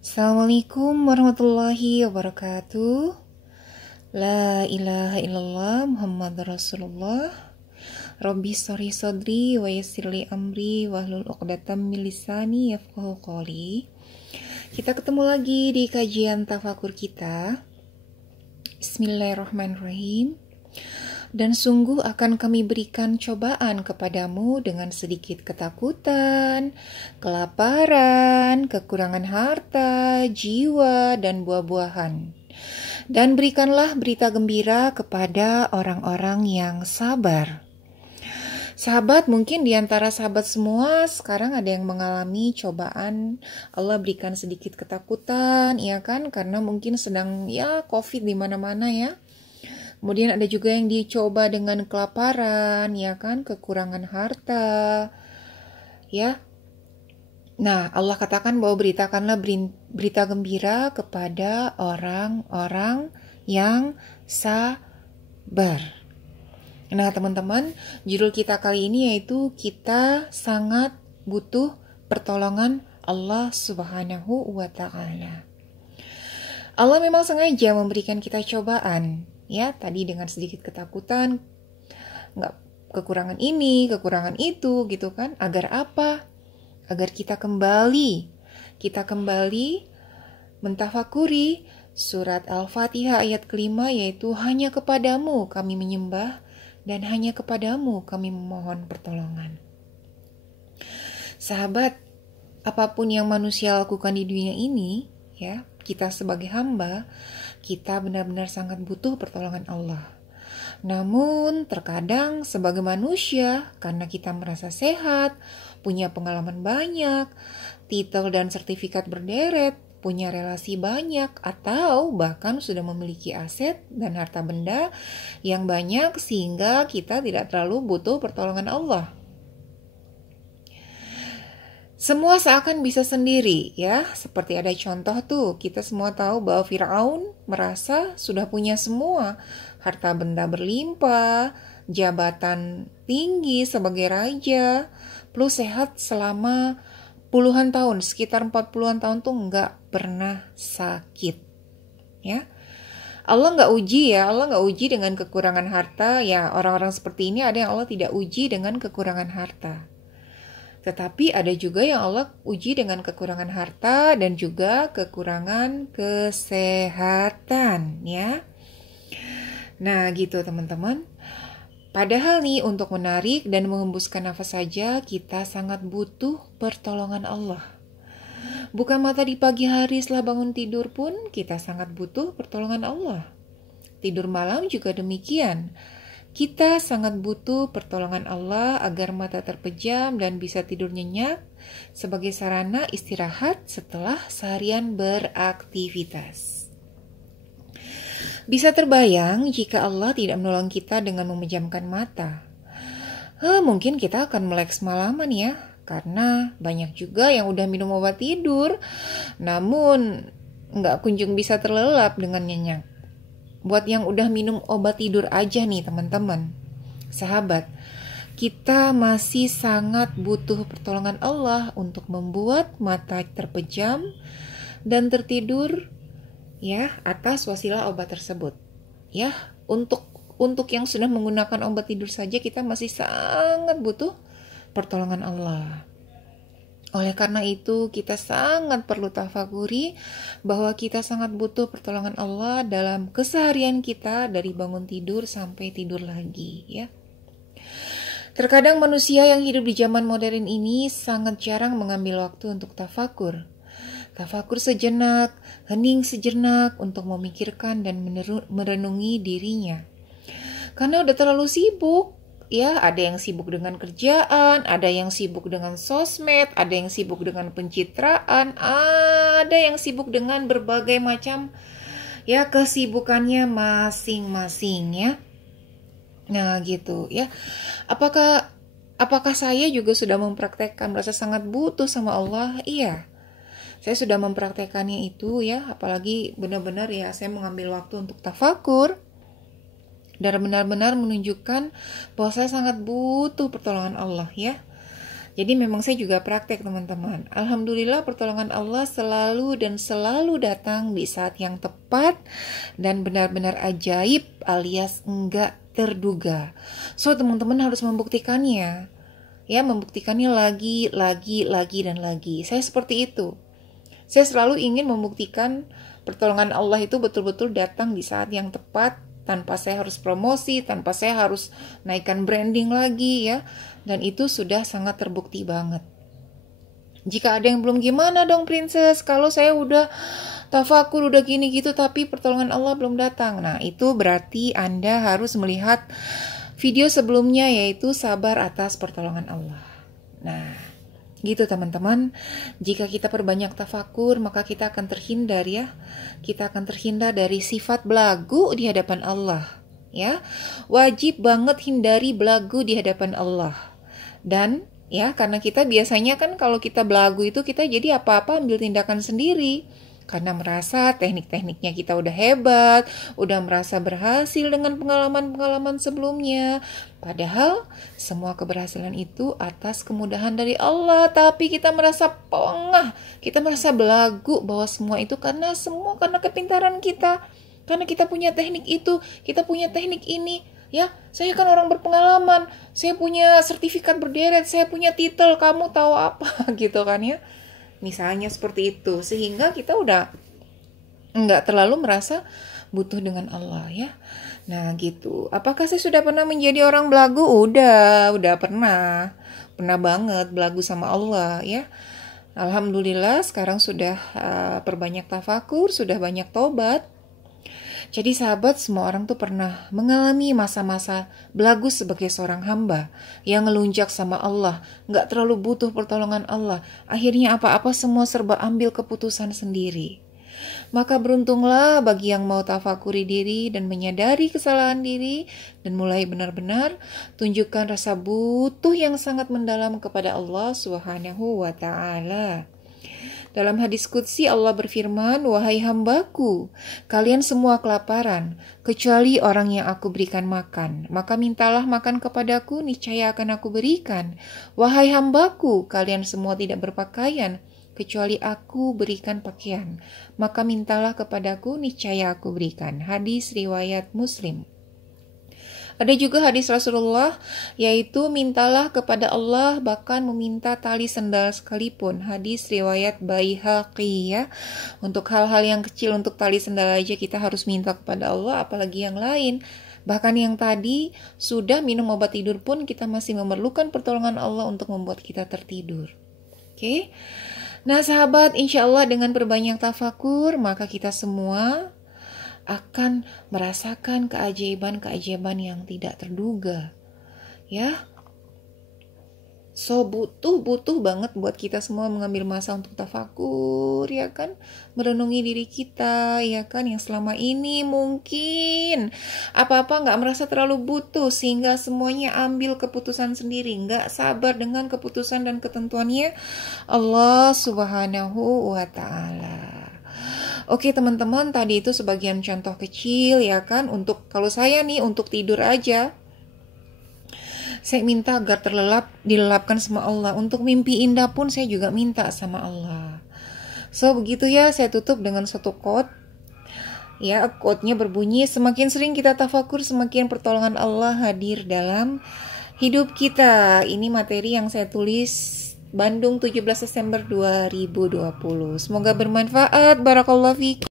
Assalamualaikum warahmatullahi wabarakatuh. La ilaha illallah Muhammad Rasulullah. Rabbi shrah sadri wa yassirli amri wahlul 'uqdatam min lisani yafqahu qawli. Kita ketemu lagi di kajian tafakur kita. Bismillahirrahmanirrahim. Dan sungguh akan kami berikan cobaan kepadamu dengan sedikit ketakutan, kelaparan, kekurangan harta, jiwa, dan buah-buahan. Dan berikanlah berita gembira kepada orang-orang yang sabar. Sahabat, mungkin di antara sahabat semua sekarang ada yang mengalami cobaan. Allah berikan sedikit ketakutan, ya kan? Karena mungkin sedang COVID di mana-mana ya. Kemudian ada juga yang dicoba dengan kelaparan, ya kan, kekurangan harta, ya. Nah, Allah katakan bahwa beritakanlah berita gembira kepada orang-orang yang sabar. Nah, teman-teman, judul kita kali ini yaitu kita sangat butuh pertolongan Allah Subhanahu wa Ta'ala. Allah memang sengaja memberikan kita cobaan. Ya, tadi dengan sedikit ketakutan, nggak kekurangan ini, kekurangan itu, gitu kan? Agar apa? Agar kita kembali mentafakuri surat Al-Fatihah ayat kelima, yaitu hanya kepadamu kami menyembah dan hanya kepadamu kami memohon pertolongan. Sahabat, apapun yang manusia lakukan di dunia ini, ya, kita sebagai hamba, kita benar-benar sangat butuh pertolongan Allah. Namun terkadang sebagai manusia, karena kita merasa sehat, punya pengalaman banyak, titel dan sertifikat berderet, punya relasi banyak, atau bahkan sudah memiliki aset dan harta benda yang banyak sehingga kita tidak terlalu butuh pertolongan Allah. Semua seakan bisa sendiri, ya. Seperti ada contoh tuh, kita semua tahu bahwa Firaun merasa sudah punya semua. Harta benda berlimpah, jabatan tinggi sebagai raja, plus sehat selama puluhan tahun, sekitar 40-an tahun tuh nggak pernah sakit. Ya. Allah nggak uji dengan kekurangan harta. Ya, orang-orang seperti ini ada yang Allah tidak uji dengan kekurangan harta. Tetapi ada juga yang Allah uji dengan kekurangan harta dan juga kekurangan kesehatan, ya. Nah, gitu teman-teman. Padahal nih, untuk menarik dan mengembuskan nafas saja, kita sangat butuh pertolongan Allah. Buka mata di pagi hari setelah bangun tidur pun, kita sangat butuh pertolongan Allah. Tidur malam juga demikian. Kita sangat butuh pertolongan Allah agar mata terpejam dan bisa tidur nyenyak sebagai sarana istirahat setelah seharian beraktivitas. Bisa terbayang jika Allah tidak menolong kita dengan memejamkan mata. Mungkin kita akan melek semalaman ya, karena banyak juga yang udah minum obat tidur, namun nggak kunjung bisa terlelap dengan nyenyak. Buat yang udah minum obat tidur aja nih teman-teman, sahabat, kita masih sangat butuh pertolongan Allah untuk membuat mata terpejam dan tertidur ya atas wasilah obat tersebut. Ya, untuk yang sudah menggunakan obat tidur saja kita masih sangat butuh pertolongan Allah. Oleh karena itu, kita sangat perlu tafakuri bahwa kita sangat butuh pertolongan Allah dalam keseharian kita dari bangun tidur sampai tidur lagi, ya. Terkadang manusia yang hidup di zaman modern ini sangat jarang mengambil waktu untuk tafakur. Tafakur sejenak, hening sejenak untuk memikirkan dan merenungi dirinya. Karena udah terlalu sibuk. Ya, ada yang sibuk dengan kerjaan, ada yang sibuk dengan sosmed, ada yang sibuk dengan pencitraan, ada yang sibuk dengan berbagai macam ya kesibukannya masing-masing ya. Nah, gitu ya. Apakah saya juga sudah mempraktekkan merasa sangat butuh sama Allah? Iya. Saya sudah mempraktekannya itu ya, apalagi benar-benar ya saya mengambil waktu untuk tafakur. Dan benar-benar menunjukkan bahwa saya sangat butuh pertolongan Allah ya. Jadi memang saya juga praktek teman-teman. Alhamdulillah pertolongan Allah selalu dan selalu datang di saat yang tepat dan benar-benar ajaib alias enggak terduga. So teman-teman harus membuktikannya. Ya, membuktikannya lagi, dan lagi. Saya seperti itu. Saya selalu ingin membuktikan pertolongan Allah itu betul-betul datang di saat yang tepat, tanpa saya harus promosi, tanpa saya harus naikkan branding lagi ya. Dan itu sudah sangat terbukti banget. Jika ada yang belum, gimana dong princess, kalau saya udah tafakur, udah gini gitu, tapi pertolongan Allah belum datang. Nah, itu berarti Anda harus melihat video sebelumnya, yaitu sabar atas pertolongan Allah. Nah, gitu teman-teman. Jika kita perbanyak tafakur, maka kita akan terhindar ya. Kita akan terhindar dari sifat belagu di hadapan Allah. Ya, wajib banget hindari belagu di hadapan Allah. Dan ya, karena kita biasanya kan kalau kita belagu itu kita jadi apa-apa ambil tindakan sendiri. Karena merasa teknik-tekniknya kita udah hebat, udah merasa berhasil dengan pengalaman-pengalaman sebelumnya. Padahal semua keberhasilan itu atas kemudahan dari Allah. Tapi kita merasa pengah, kita merasa belagu bahwa semua itu karena kepintaran kita. Karena kita punya teknik itu, kita punya teknik ini. Ya, saya kan orang berpengalaman, saya punya sertifikat berderet, saya punya titel, kamu tahu apa gitu kan ya. Misalnya seperti itu, sehingga kita udah nggak terlalu merasa butuh dengan Allah ya. Nah gitu. Apakah saya sudah pernah menjadi orang belagu? Udah pernah banget belagu sama Allah ya. Alhamdulillah sekarang sudah perbanyak tafakur, sudah banyak tobat. Jadi sahabat, semua orang tuh pernah mengalami masa-masa belagu sebagai seorang hamba yang ngelunjak sama Allah, gak terlalu butuh pertolongan Allah. Akhirnya apa-apa semua serba ambil keputusan sendiri. Maka beruntunglah bagi yang mau tafakuri diri dan menyadari kesalahan diri dan mulai benar-benar tunjukkan rasa butuh yang sangat mendalam kepada Allah Subhanahu wa Ta'ala. Dalam hadis qudsi Allah berfirman, "Wahai hambaku, kalian semua kelaparan, kecuali orang yang aku berikan makan. Maka mintalah makan kepadaku, niscaya akan aku berikan. Wahai hambaku, kalian semua tidak berpakaian, kecuali aku berikan pakaian. Maka mintalah kepadaku, niscaya aku berikan." Hadis riwayat Muslim. Ada juga hadis Rasulullah, yaitu mintalah kepada Allah bahkan meminta tali sendal sekalipun. Hadis riwayat Baihaqi ya. Untuk hal-hal yang kecil, untuk tali sendal aja kita harus minta kepada Allah, apalagi yang lain. Bahkan yang tadi sudah minum obat tidur pun kita masih memerlukan pertolongan Allah untuk membuat kita tertidur. Oke. Nah sahabat, insya Allah dengan berbanyak tafakur maka kita semua akan merasakan keajaiban-keajaiban yang tidak terduga. Ya. So butuh banget buat kita semua mengambil masa untuk tafakur, ya kan? Merenungi diri kita, ya kan? Yang selama ini mungkin apa-apa gak merasa terlalu butuh sehingga semuanya ambil keputusan sendiri, gak sabar dengan keputusan dan ketentuannya Allah Subhanahu wa Ta'ala. Oke teman-teman, tadi itu sebagian contoh kecil ya kan. Untuk kalau saya nih untuk tidur aja, saya minta agar dilelapkan sama Allah. Untuk mimpi indah pun saya juga minta sama Allah. So begitu ya, saya tutup dengan satu quote. Ya, quote-nya berbunyi, semakin sering kita tafakur, semakin pertolongan Allah hadir dalam hidup kita. Ini materi yang saya tulis Bandung 17 Desember 2020. Semoga bermanfaat. Barakallahu fiik.